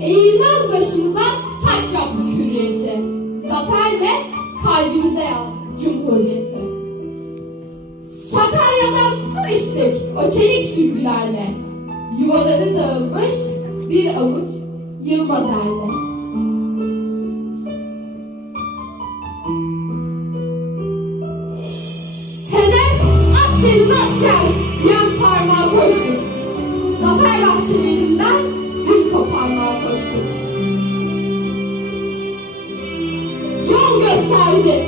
Eğilmez başımıza taç yaptık hürriyeti. Zaferle kalbimize yaptık cumhuriyeti. Sakarya'dan tutar içtik o çelik sürgülerle. Yuvaları dağılmış bir avuç yılmaz erle. Akdeniz asker yan parmağı koştu. Zafer bahçeleri Yol gösterdi.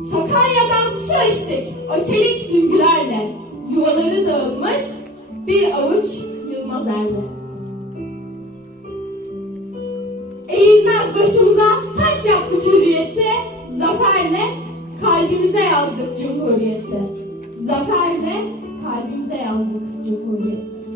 Sakarya'dan su içtik o çelik sürgülerle. Yuvaları dağılmış bir avuç Yılmaz erle. Eğilmez başımıza taç yaptık hürriyeti. Zaferle kalbimize yazdık cumhuriyeti. Zaferle kalbimize yazdık cumhuriyeti.